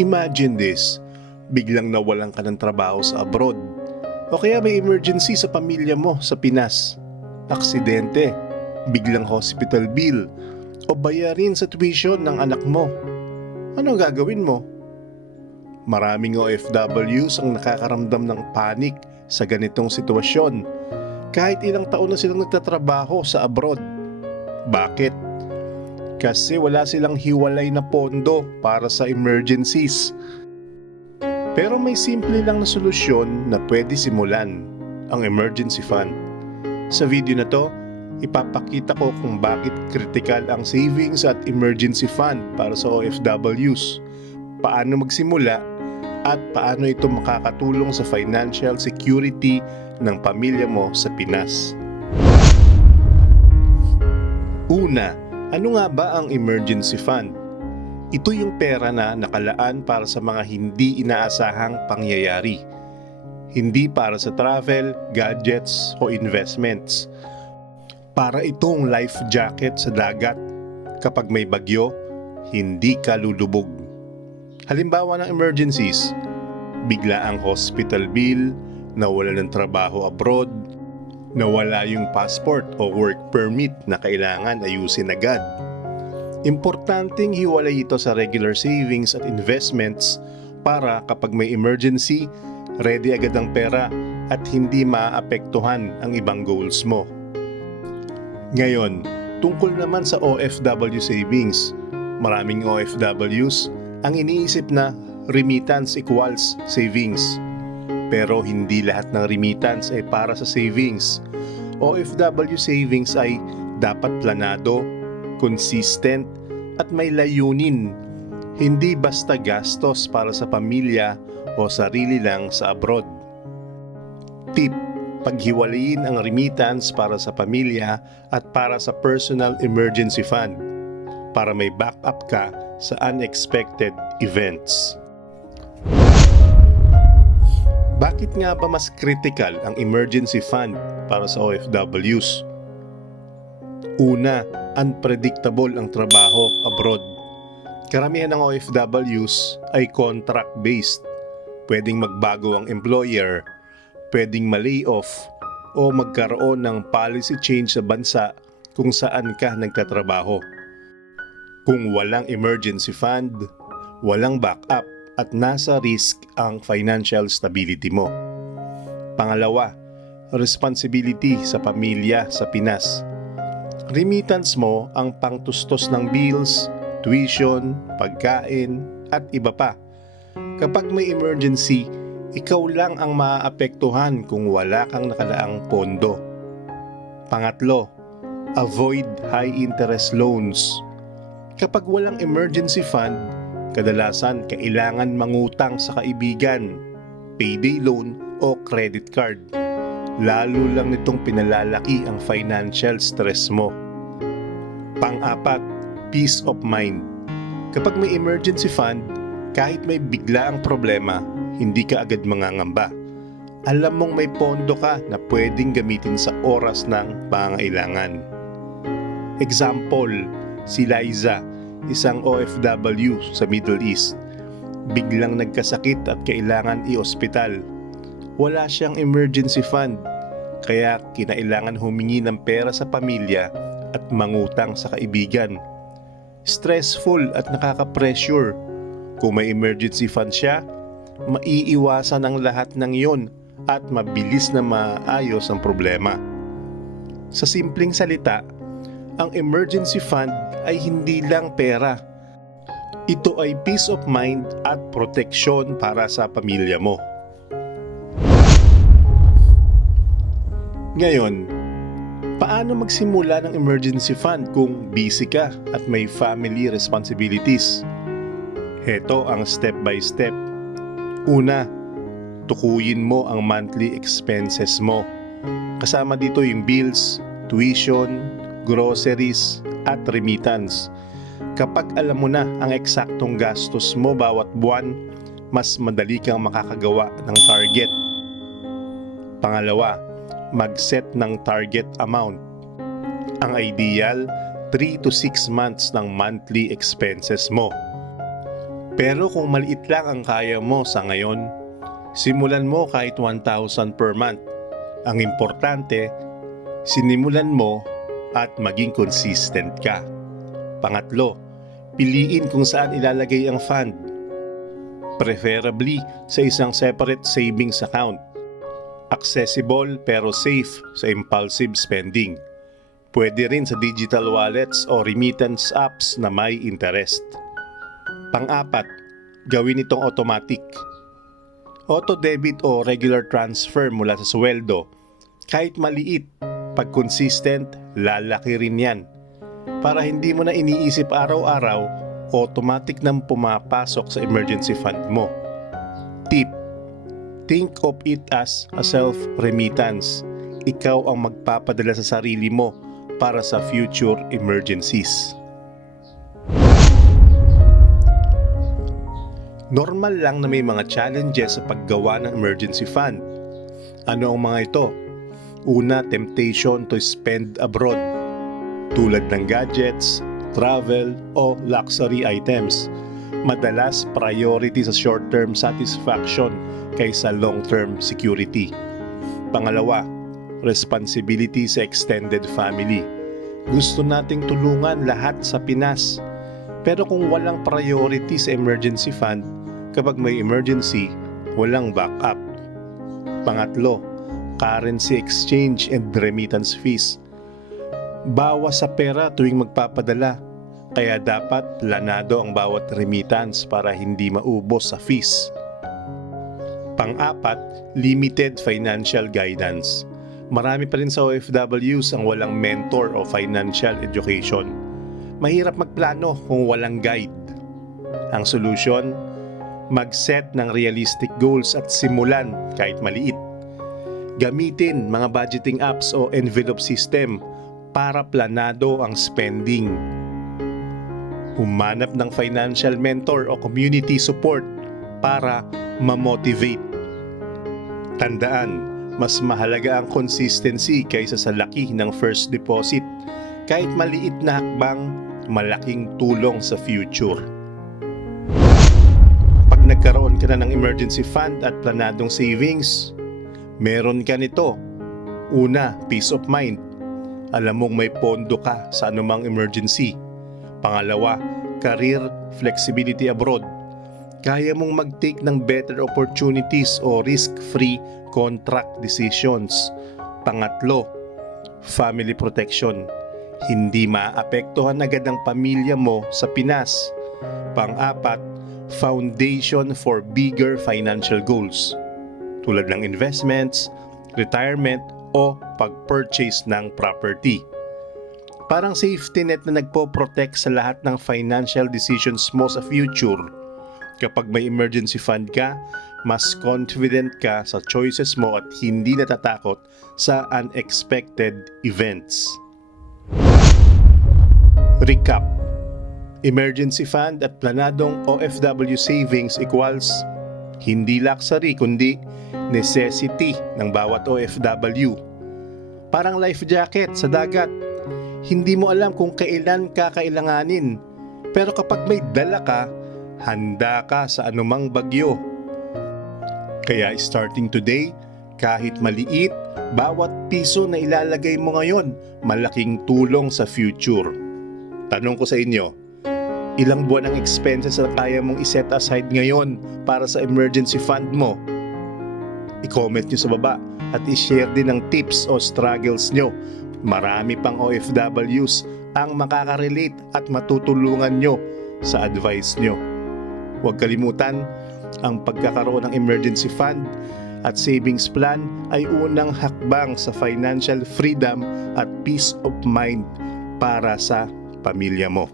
Imagine this, biglang nawalan ka ng trabaho sa abroad. O kaya may emergency sa pamilya mo sa Pinas. Aksidente, biglang hospital bill, o bayarin sa tuition ng anak mo. Ano gagawin mo? Maraming OFWs ang nakakaramdam ng panik sa ganitong sitwasyon. Kahit ilang taon na silang nagtatrabaho sa abroad. Bakit? Kasi wala silang hiwalay na pondo para sa emergencies. Pero may simple lang na solusyon na pwede simulan, ang emergency fund. Sa video na to, ipapakita ko kung bakit critical ang savings at emergency fund para sa OFWs, paano magsimula, at paano ito makakatulong sa financial security ng pamilya mo sa Pinas. Una, ano nga ba ang emergency fund? Ito yung pera na nakalaan para sa mga hindi inaasahang pangyayari. Hindi para sa travel, gadgets o investments. Para itong life jacket sa dagat. Kapag may bagyo, hindi ka lulubog. Halimbawa ng emergencies, bigla ang hospital bill, nawala ng trabaho abroad, nawala yung passport o work permit na kailangan ayusin agad. Importanteng hiwalay ito sa regular savings at investments para kapag may emergency, ready agad ang pera at hindi maapektuhan ang ibang goals mo. Ngayon, tungkol naman sa OFW savings, maraming OFWs ang iniisip na remittance equals savings. Pero hindi lahat ng remittance ay para sa savings. OFW savings ay dapat planado, consistent, at may layunin. Hindi basta gastos para sa pamilya o sarili lang sa abroad. Tip: paghiwalayin ang remittance para sa pamilya at para sa personal emergency fund para may backup ka sa unexpected events. Bakit nga ba mas critical ang emergency fund para sa OFWs? Una, unpredictable ang trabaho abroad. Karamihan ng OFWs ay contract-based. Pwedeng magbago ang employer, pwedeng ma-lay off, o magkaroon ng policy change sa bansa kung saan ka nagtatrabaho. Kung walang emergency fund, walang backup at nasa risk ang financial stability mo. Pangalawa, responsibility sa pamilya sa Pinas. Remittance mo ang pangtustos ng bills, tuition, pagkain, at iba pa. Kapag may emergency, ikaw lang ang maaapektuhan kung wala kang nakalaang pondo. Pangatlo, avoid high interest loans. Kapag walang emergency fund, kadalasan kailangan mangutang sa kaibigan, payday loan o credit card. Lalo lang nitong pinalalaki ang financial stress mo. Pang-apat, peace of mind. Kapag may emergency fund, kahit may bigla ang problema, hindi ka agad mangangamba. Alam mong may pondo ka na pwedeng gamitin sa oras ng pangailangan. Example, si Liza, isang OFW sa Middle East. Biglang nagkasakit at kailangan i-ospital. Wala siyang emergency fund, kaya kinailangan humingi ng pera sa pamilya at mangutang sa kaibigan. Stressful at nakaka-pressure. Kung may emergency fund siya, maiiwasan ang lahat ng iyon at mabilis na maayos ang problema. Sa simpleng salita, ang emergency fund ay hindi lang pera. Ito ay peace of mind at proteksyon para sa pamilya mo. Ngayon, paano magsimula ng emergency fund kung busy ka at may family responsibilities? Heto ang step by step. Una, tukuyin mo ang monthly expenses mo. Kasama dito yung bills, tuition, groceries, at remittance. Kapag alam mo na ang eksaktong gastos mo bawat buwan, mas madali kang makakagawa ng target. Pangalawa, mag-set ng target amount. Ang ideal, 3 to 6 months ng monthly expenses mo. Pero kung maliit lang ang kaya mo sa ngayon, simulan mo kahit 1,000 per month. Ang importante, sinimulan mo at maging consistent ka. Pangatlo, piliin kung saan ilalagay ang fund. Preferably sa isang separate savings account. Accessible pero safe sa impulsive spending. Pwede rin sa digital wallets o remittance apps na may interest. Pang-apat, gawin itong automatic. Auto-debit o regular transfer mula sa sweldo. Kahit maliit, pag consistent, lalaki rin yan. Para hindi mo na iniisip araw-araw, automatic nang pumapasok sa emergency fund mo. Tip: think of it as a self-remittance. Ikaw ang magpapadala sa sarili mo para sa future emergencies. Normal lang na may mga challenges sa paggawa ng emergency fund. Ano ang mga ito? Una, temptation to spend abroad, tulad ng gadgets, travel, o luxury items. Madalas priority sa short-term satisfaction kaysa long-term security. Pangalawa, responsibility sa extended family. Gusto nating tulungan lahat sa Pinas. Pero kung walang priority sa emergency fund, kapag may emergency, walang backup. Pangatlo, currency exchange and remittance fees. Bawas sa pera tuwing magpapadala, kaya dapat planado ang bawat remittance para hindi maubos sa fees. Pang-apat, limited financial guidance. Marami pa rin sa OFWs ang walang mentor o financial education. Mahirap magplano kung walang guide. Ang solution, mag-set ng realistic goals at simulan kahit maliit. Gamitin mga budgeting apps o envelope system para planado ang spending. Humanap ng financial mentor o community support para ma-motivate. Tandaan, mas mahalaga ang consistency kaysa sa laki ng first deposit. Kahit maliit na hakbang, malaking tulong sa future. Pag nagkaroon ka na ng emergency fund at planadong savings, meron ka nito. Una, peace of mind. Alam mong may pondo ka sa anumang emergency. Pangalawa, career flexibility abroad. Kaya mong mag-take ng better opportunities o risk-free contract decisions. Pangatlo, family protection. Hindi maapektuhan agad ang pamilya mo sa Pinas. Pang-apat, foundation for bigger financial goals tulad ng investments, retirement, o pag-purchase ng property. Parang safety net na nagpo-protect sa lahat ng financial decisions mo sa future. Kapag may emergency fund ka, mas confident ka sa choices mo at hindi natatakot sa unexpected events. Recap: emergency fund at planadong OFW savings equals hindi luxury kundi necessity ng bawat OFW. Parang life jacket sa dagat. Hindi mo alam kung kailan ka kailanganin. Pero kapag may dala ka, handa ka sa anumang bagyo. Kaya starting today, kahit maliit, bawat piso na ilalagay mo ngayon, malaking tulong sa future. Tanong ko sa inyo, ilang buwan ang expenses na kaya mong iset aside ngayon para sa emergency fund mo? I-comment nyo sa baba at i-share din ang tips o struggles nyo. Marami pang OFWs ang makaka-relate at matutulungan nyo sa advice nyo. Huwag kalimutan, ang pagkakaroon ng emergency fund at savings plan ay unang hakbang sa financial freedom at peace of mind para sa pamilya mo.